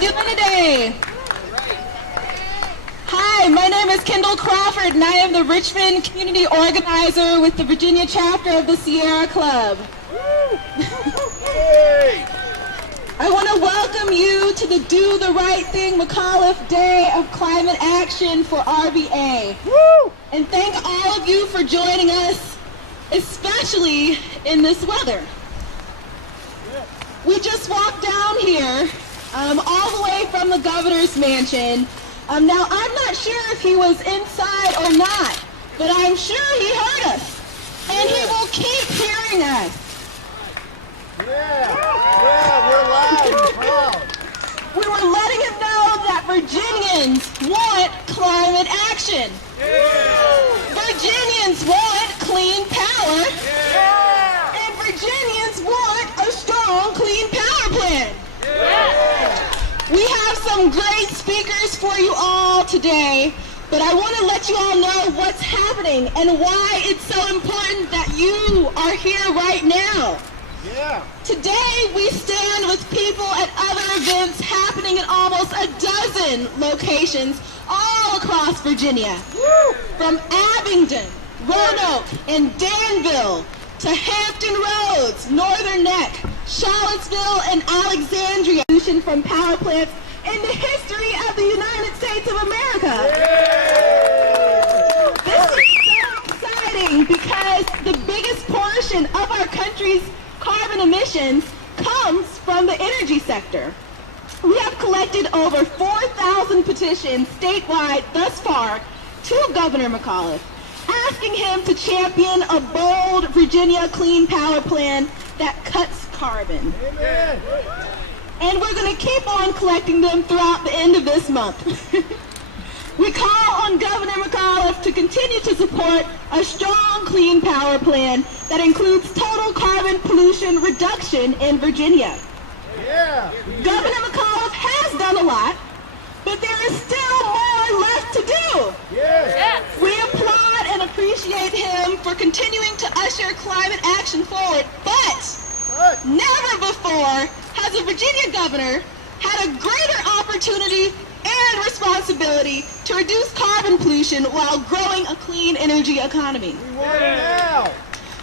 doing today? Hi, my name is Kendall Crawford, and I am the Richmond community organizer with the Virginia chapter of the Sierra Club. I want to welcome you to the Do the Right Thing McAuliffe Day of Climate Action for RVA. And thank all of you for joining us, especially in this weather. We just walked down here, all the way from the governor's mansion. Now, I'm not sure if he was inside or not, but I'm sure he heard us, and he will keep hearing us. Yeah, we're loud and proud. We were letting him know that Virginians want climate action. Virginians want clean power. And Virginians want a strong clean power plan. We have some great speakers for you all today, but I want to let you all know what's happening and why it's so important that you are here right now. Today we stand with people at other events happening in almost a dozen locations all across Virginia. From Abingdon, Roanoke, and Danville to Hampton Roads, Northern Neck, Charlottesville, and Alexandria. From power plants in the history of the United States of America. This is so exciting because the biggest portion of our country's carbon emissions comes from the energy sector. We have collected over 4,000 petitions statewide thus far to Governor McAuliffe, asking him to champion a bold Virginia clean power plan that cuts carbon. Amen. And we're going to keep on collecting them throughout the end of this month. We call on Governor McAuliffe to continue to support a strong clean power plan that includes total carbon pollution reduction in Virginia. Governor McAuliffe has done a lot, but there is still more left to do. We applaud and appreciate him for continuing to usher climate action forward, but never before has a Virginia governor had a greater opportunity and responsibility to reduce carbon pollution while growing a clean energy economy. We want it now.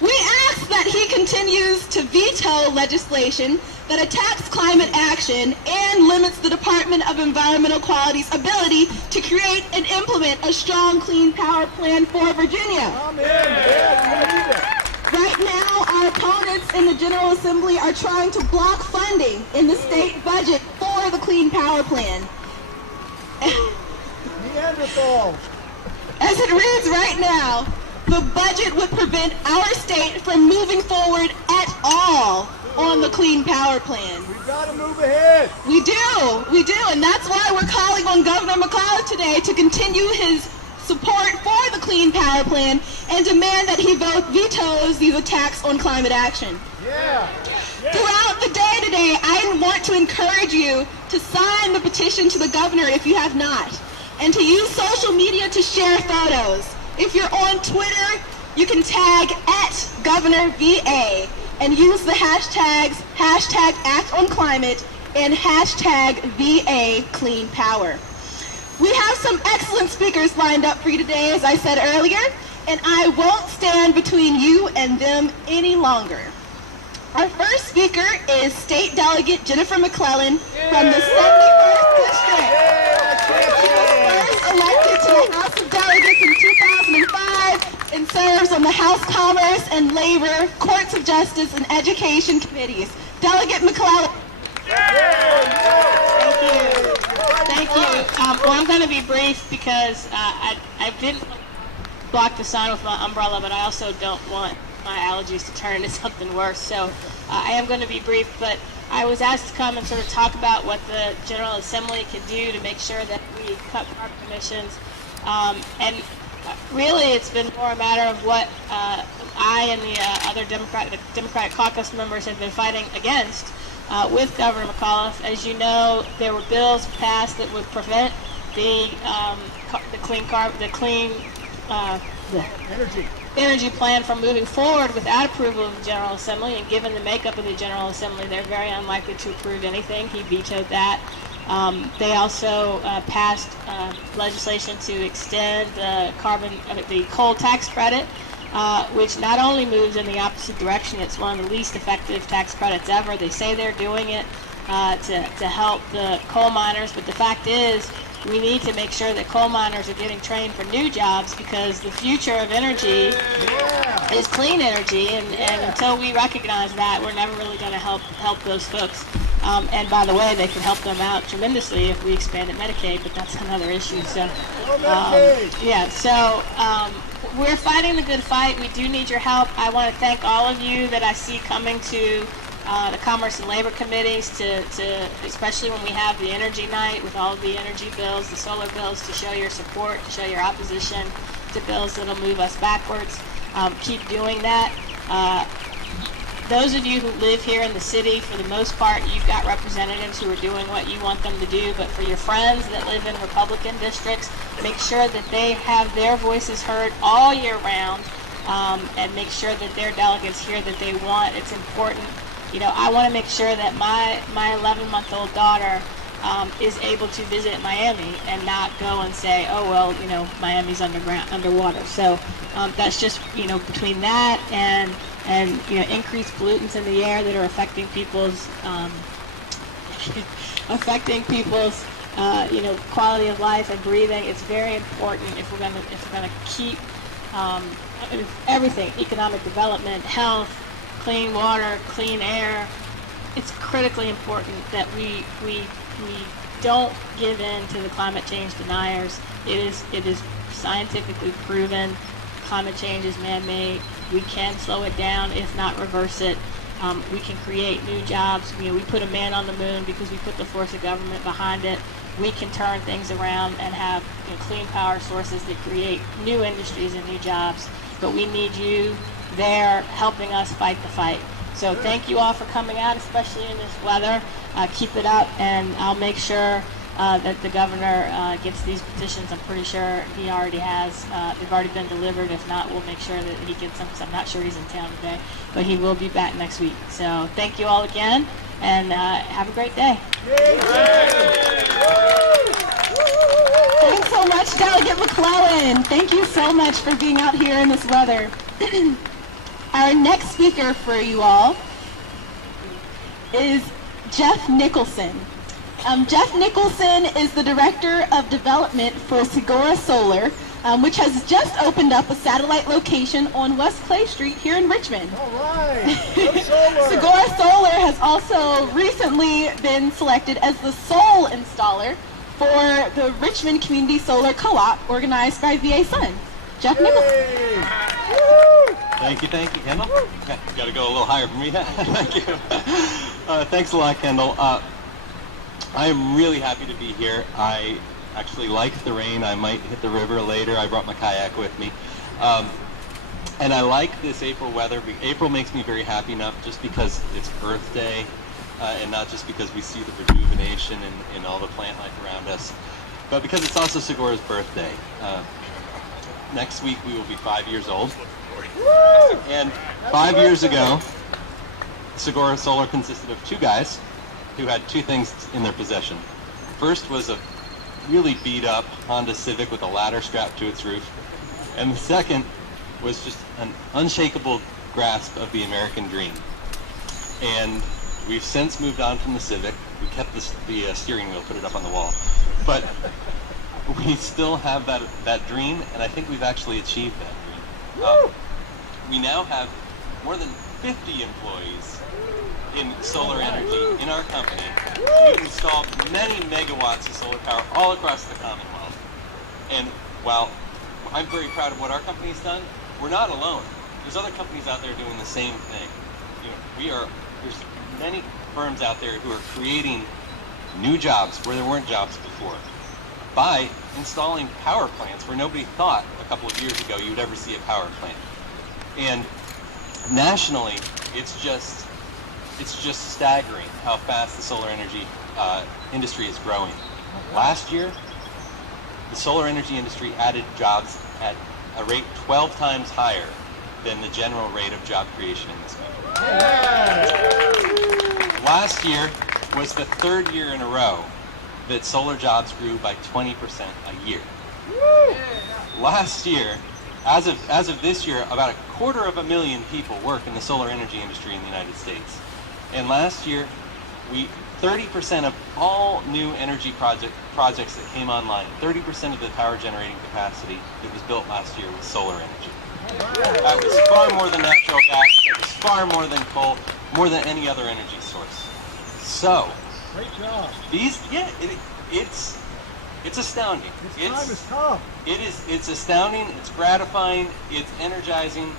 We ask that he continues to veto legislation that attacks climate action and limits the Department of Environmental Quality's ability to create and implement a strong clean power plan for Virginia. Right now, our opponents in the General Assembly are trying to block funding in the state budget for the Clean Power Plan. Neanderthals. As it reads right now, the budget would prevent our state from moving forward at all on the Clean Power Plan. We've got to move ahead. We do, and that's why we're calling on Governor McAuliffe today to continue his support for the Clean Power Plan and demand that he vetoes these attacks on climate action. Throughout the day today, I want to encourage you to sign the petition to the governor if you have not, and to use social media to share photos. If you're on Twitter, you can tag @GovernorVA and use the hashtags #ActOnClimate and #VACleanPower. We have some excellent speakers lined up for you today, as I said earlier, and I won't stand between you and them any longer. Our first speaker is State Delegate Jennifer McClellan from the 71st District. She was first elected to the House of Delegates in 2005 and serves on the House Commerce and Labor, Courts of Justice, and Education Committees. Delegate McClellan. Thank you. Well, I'm going to be brief because I didn't block the sun with my umbrella, but I also don't want my allergies to turn into something worse. So I am going to be brief, but I was asked to come and sort of talk about what the General Assembly can do to make sure that we cut carbon emissions. And really, it's been more a matter of what I and the other Democratic caucus members have been fighting against with Governor McAuliffe. As you know, there were bills passed that would prevent the clean energy plan from moving forward without approval of the General Assembly. And given the makeup of the General Assembly, they're very unlikely to approve anything. He vetoed that. They also passed legislation to extend the coal tax credit, which not only moves in the opposite direction, it's one of the least effective tax credits ever. They say they're doing it to help the coal miners, but the fact is we need to make sure that coal miners are getting trained for new jobs, because the future of energy is clean energy, and until we recognize that, we're never really going to help those folks. And by the way, they can help them out tremendously if we expanded Medicaid, but that's another issue. So, we're fighting the good fight. We do need your help. I want to thank all of you that I see coming to the Commerce and Labor Committees, to especially when we have the energy night with all of the energy bills, the solar bills, to show your support, to show your opposition to bills that will move us backwards. Keep doing that. Those of you who live here in the city, for the most part, you've got representatives who are doing what you want them to do, but for your friends that live in Republican districts, make sure that they have their voices heard all year round, and make sure that their delegates hear that they want. It's important. You know, I want to make sure that my 11-month-old daughter is able to visit Miami and not go and say, oh, well, you know, Miami's underwater. So that's just, you know, between that and you know, increased pollutants in the air that are affecting people's you know, quality of life and breathing. It's very important if we're gonna keep everything, economic development, health, clean water, clean air. It's critically important that we don't give in to the climate change deniers. It is scientifically proven. Climate change is man-made. We can slow it down, if not reverse it. We can create new jobs. You know, we put a man on the moon because we put the force of government behind it. We can turn things around and have, you know, clean power sources that create new industries and new jobs. But we need you there helping us fight the fight. So thank you all for coming out, especially in this weather. Keep it up, and I'll make sure that the governor gets these petitions. I'm pretty sure he already has. They've already been delivered. If not, we'll make sure that he gets them, because I'm not sure he's in town today, but he will be back next week. So thank you all again, and have a great day. Thanks so much, Delegate McClellan. Thank you so much for being out here in this weather. Our next speaker for you all is Jeff Nicholson. Jeff Nicholson is the Director of Development for Segura Solar, which has just opened up a satellite location on West Clay Street here in Richmond. All right. Go Solar. Segura Solar has also recently been selected as the sole installer for the Richmond Community Solar Co-op, organized by VA Sons. Jeff Nicholson. Thank you, Kendall. Got to go a little higher for me. Thank you. Thanks a lot, Kendall. I am really happy to be here. I actually like the rain. I might hit the river later. I brought my kayak with me. And I like this April weather. April makes me very happy, not just because it's Earth Day, and not just because we see the rejuvenation in all the plant life around us, but because it's also Segura's birthday. Next week we will be 5 years old. And 5 years ago, Segura Solar consisted of two guys who had two things in their possession. First was a really beat up Honda Civic with a ladder strapped to its roof. And the second was just an unshakable grasp of the American dream. And we've since moved on from the Civic. We kept the steering wheel, put it up on the wall. But we still have that dream, and I think we've actually achieved that dream. We now have more than 50 employees in solar energy in our company. We've installed many megawatts of solar power all across the Commonwealth. And while I'm very proud of what our company's done, we're not alone. There's other companies out there doing the same thing. You know, there's many firms out there who are creating new jobs where there weren't jobs before by installing power plants where nobody thought a couple of years ago you would ever see a power plant. And nationally, it's just staggering how fast the solar energy industry is growing. Last year, the solar energy industry added jobs at a rate 12 times higher than the general rate of job creation in this country. Last year was the third year in a row that solar jobs grew by 20% a year. Last year, as of this year, about 250,000 people work in the solar energy industry in the United States. And last year, 30% of all new energy projects that came online, 30% of the power generating capacity that was built last year was solar energy. That was far more than natural gas, that was far more than coal, more than any other energy source. So, Great job. It's astounding. This time has come. It's astounding, it's gratifying, it's energizing,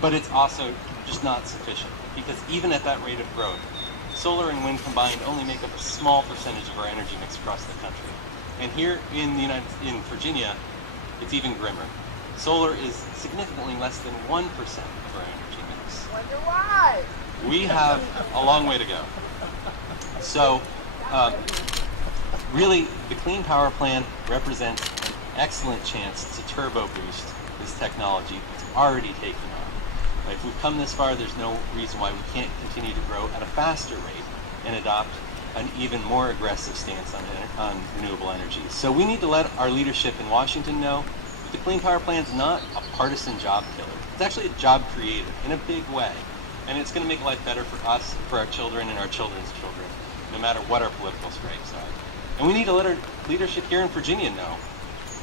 but it's also just not sufficient. Because even at that rate of growth, solar and wind combined only make up a small percentage of our energy mix across the country. And here in Virginia, it's even grimmer. Solar is significantly less than 1% of our energy mix. Wonder why? We have a long way to go. So, really, the Clean Power Plan represents an excellent chance to turbo boost this technology that's already taken off. If we've come this far, there's no reason why we can't continue to grow at a faster rate and adopt an even more aggressive stance on renewable energy. So we need to let our leadership in Washington know that the Clean Power Plan is not a partisan job killer. It's actually a job creator in a big way. And it's going to make life better for us, for our children, and our children's children, no matter what our political stripes are. And we need to let our leadership here in Virginia know.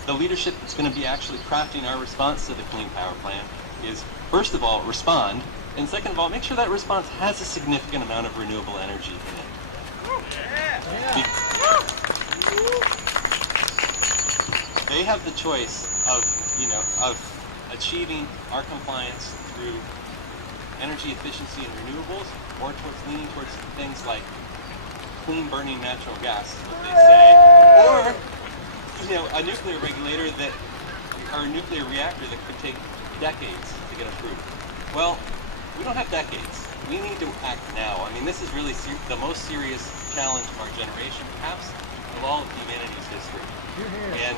The leadership that's going to be actually crafting our response to the Clean Power Plan is, first of all, respond, and second of all, make sure that response has a significant amount of renewable energy in it. They have the choice of achieving our compliance through energy efficiency and renewables, or leaning towards things like clean burning natural gas, is what they say, or a nuclear regulator or a nuclear reactor that could take decades to get approved. Well, we don't have decades. We need to act now. I mean, this is really the most serious challenge of our generation, perhaps of all of humanity's history. And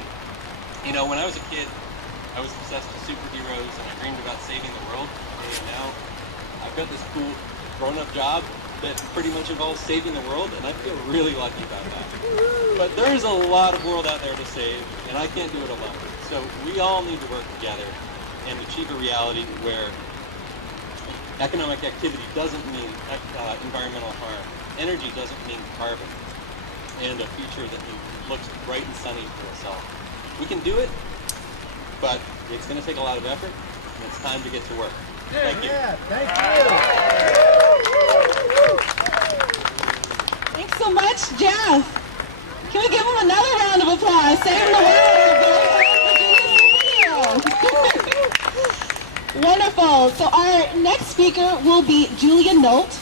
when I was a kid, I was obsessed with superheroes and I dreamed about saving the world. And now I've got this cool grown-up job that pretty much involves saving the world, and I feel really lucky about that. But there is a lot of world out there to save, and I can't do it alone. So we all need to work together and achieve a reality where economic activity doesn't mean environmental harm. Energy doesn't mean carbon. And a future that looks bright and sunny for us all. We can do it, but it's going to take a lot of effort, and it's time to get to work. Thank you. Yeah, thank you. Thanks so much, Jeff. Can we give him another round of applause? Saving the world. Wonderful. So our next speaker will be Julia Nolt.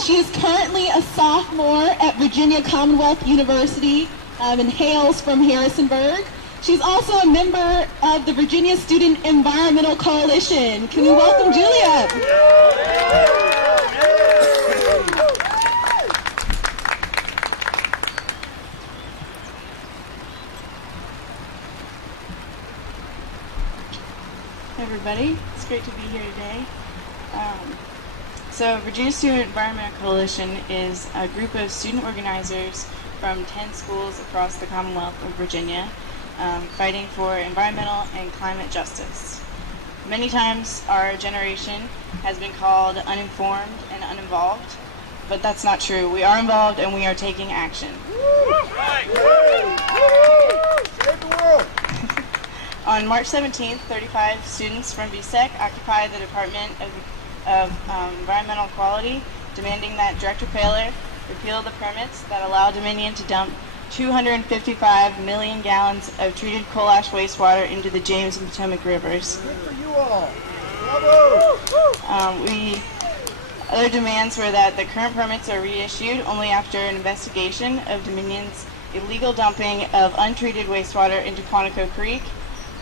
She is currently a sophomore at Virginia Commonwealth University and hails from Harrisonburg. She's also a member of the Virginia Student Environmental Coalition. Can we welcome Julia? Hey everybody, it's great to be here today. So Virginia Student Environmental Coalition is a group of student organizers from 10 schools across the Commonwealth of Virginia, fighting for environmental and climate justice. Many times our generation has been called uninformed and uninvolved, but that's not true. We are involved and we are taking action. Save the world. On March 17th, 35 students from VSEC occupied the Department of Environmental Quality, demanding that Director Paler repeal the permits that allow Dominion to dump 255 million gallons of treated coal ash wastewater into the James and Potomac rivers. Good for you all. Bravo. Other demands were that the current permits are reissued only after an investigation of Dominion's illegal dumping of untreated wastewater into Quantico Creek,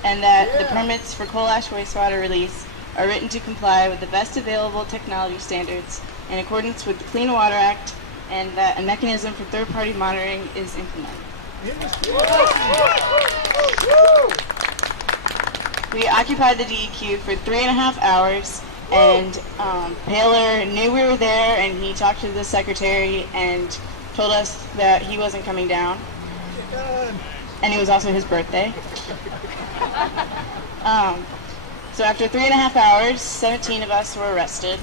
and that the permits for coal ash wastewater release are written to comply with the best available technology standards in accordance with the Clean Water Act, and that a mechanism for third-party monitoring is implemented. We occupied the DEQ for 3.5 hours, and Paler knew we were there, and he talked to the secretary, and told us that he wasn't coming down, and it was also his birthday. So after 3.5 hours, 17 of us were arrested.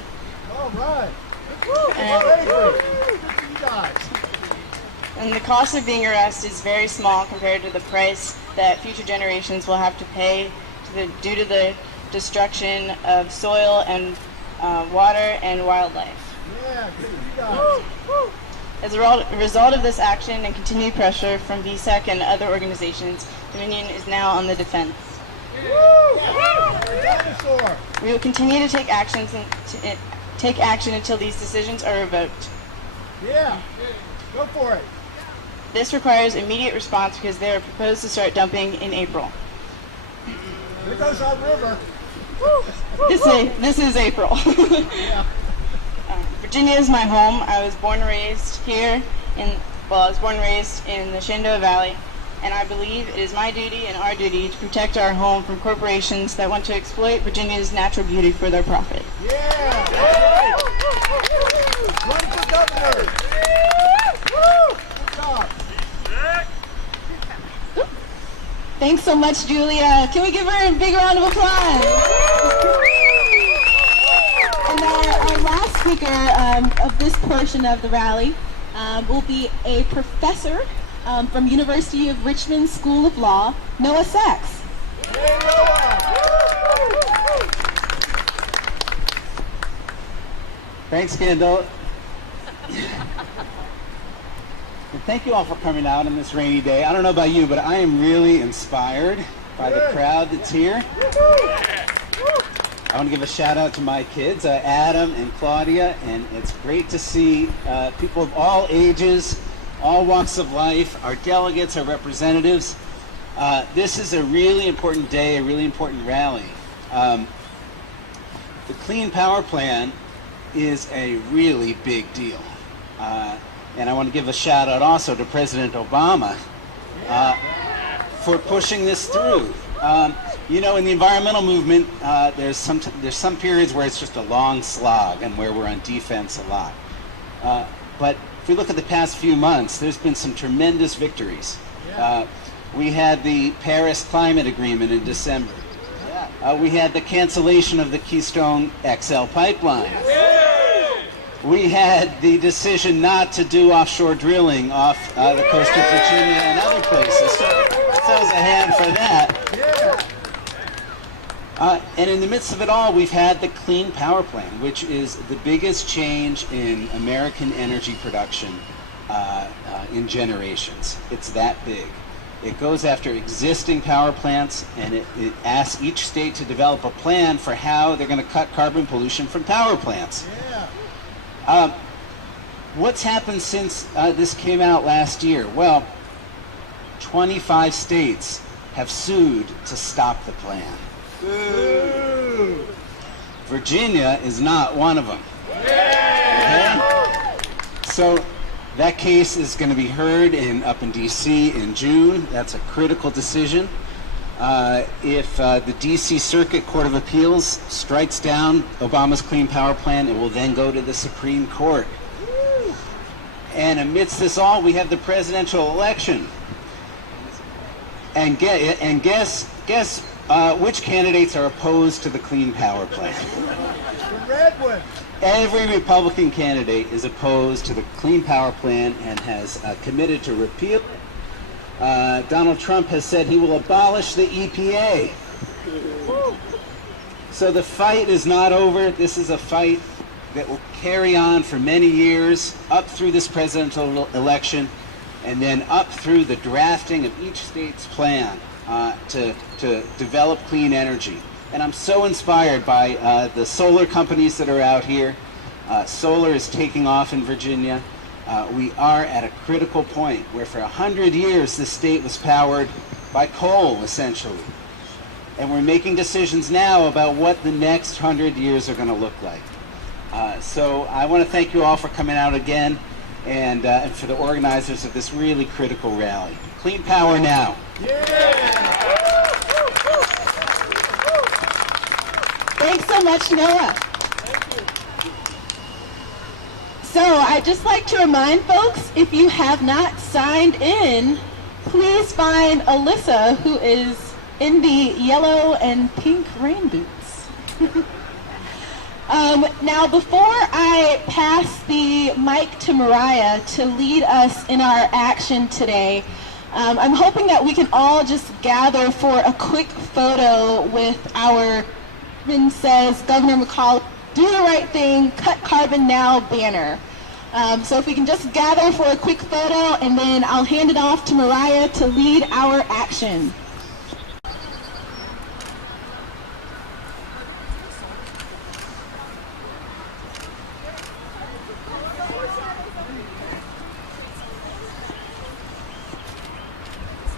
All right. And the cost of being arrested is very small compared to the price that future generations will have to pay due to the destruction of soil and water and wildlife. Yeah, good for you guys. As a result of this action and continued pressure from VSEC and other organizations, Dominion is now on the defense. Dinosaur. We will continue to take action until these decisions are revoked. Yeah. Go for it. This requires immediate response because they are proposed to start dumping in April. Here goes our river. This is April. Yeah. Virginia is my home. I was born and raised here I was born and raised in the Shenandoah Valley, and I believe it is my duty and our duty to protect our home from corporations that want to exploit Virginia's natural beauty for their profit. Yeah. Run for governor. Good job. Thanks so much, Julia. Can we give her a big round of applause? And our last speaker of this portion of the rally will be a professor from University of Richmond School of Law, Noah Sachs. Hey, Noah. Thanks, Kendall. And thank you all for coming out on this rainy day. I don't know about you, but I am really inspired by the crowd that's here. I want to give a shout out to my kids, Adam and Claudia, and it's great to see people of all ages, all walks of life, our delegates, our representatives. This is a really important day, a really important rally. The Clean Power Plan is a really big deal. And I want to give a shout out also to President Obama for pushing this through. You know, in the environmental movement, there's some periods where it's just a long slog and where we're on defense a lot. But if we look at the past few months, there's been some tremendous victories. We had the Paris Climate Agreement in December. We had the cancellation of the Keystone XL pipeline. We had the decision not to do offshore drilling off the coast of Virginia and other places. So there's a hand for that. And in the midst of it all, we've had the Clean Power Plan, which is the biggest change in American energy production in generations. It's that big. It goes after existing power plants, and it asks each state to develop a plan for how they're going to cut carbon pollution from power plants. What's happened since this came out last year? Well, 25 states have sued to stop the plan. Virginia is not one of them. Okay? So that case is going to be heard up in D.C. in June. That's a critical decision. If the D.C. Circuit Court of Appeals strikes down Obama's Clean Power Plan, it will then go to the Supreme Court. And amidst this all, we have the presidential election. And guess which candidates are opposed to the Clean Power Plan? The red one. Every Republican candidate is opposed to the Clean Power Plan and has committed to repeal. Donald Trump has said he will abolish the EPA. So the fight is not over. This is a fight that will carry on for many years, up through this presidential election, and then up through the drafting of each state's plan to develop clean energy. And I'm so inspired by the solar companies that are out here. Solar is taking off in Virginia. We are at a critical point where for 100 years this state was powered by coal, essentially. And we're making decisions now about what the next 100 years are going to look like. So I want to thank you all for coming out again and for the organizers of this really critical rally. Clean power now. Thanks so much, Noah. So I'd just like to remind folks, if you have not signed in, please find Alyssa, who is in the yellow and pink rain boots. Now, before I pass the mic to Mariah to lead us in our action today, I'm hoping that we can all just gather for a quick photo with our Richmond Says Governor McAuliffe, Do the Right Thing, Cut Carbon Now banner. So if we can just gather for a quick photo, and then I'll hand it off to Mariah to lead our action.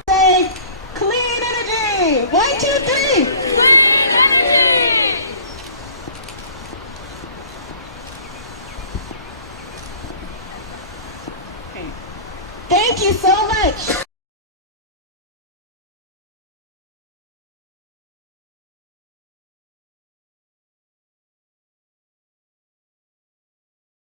Say, clean energy! 1, 2, 3! Thank you so much.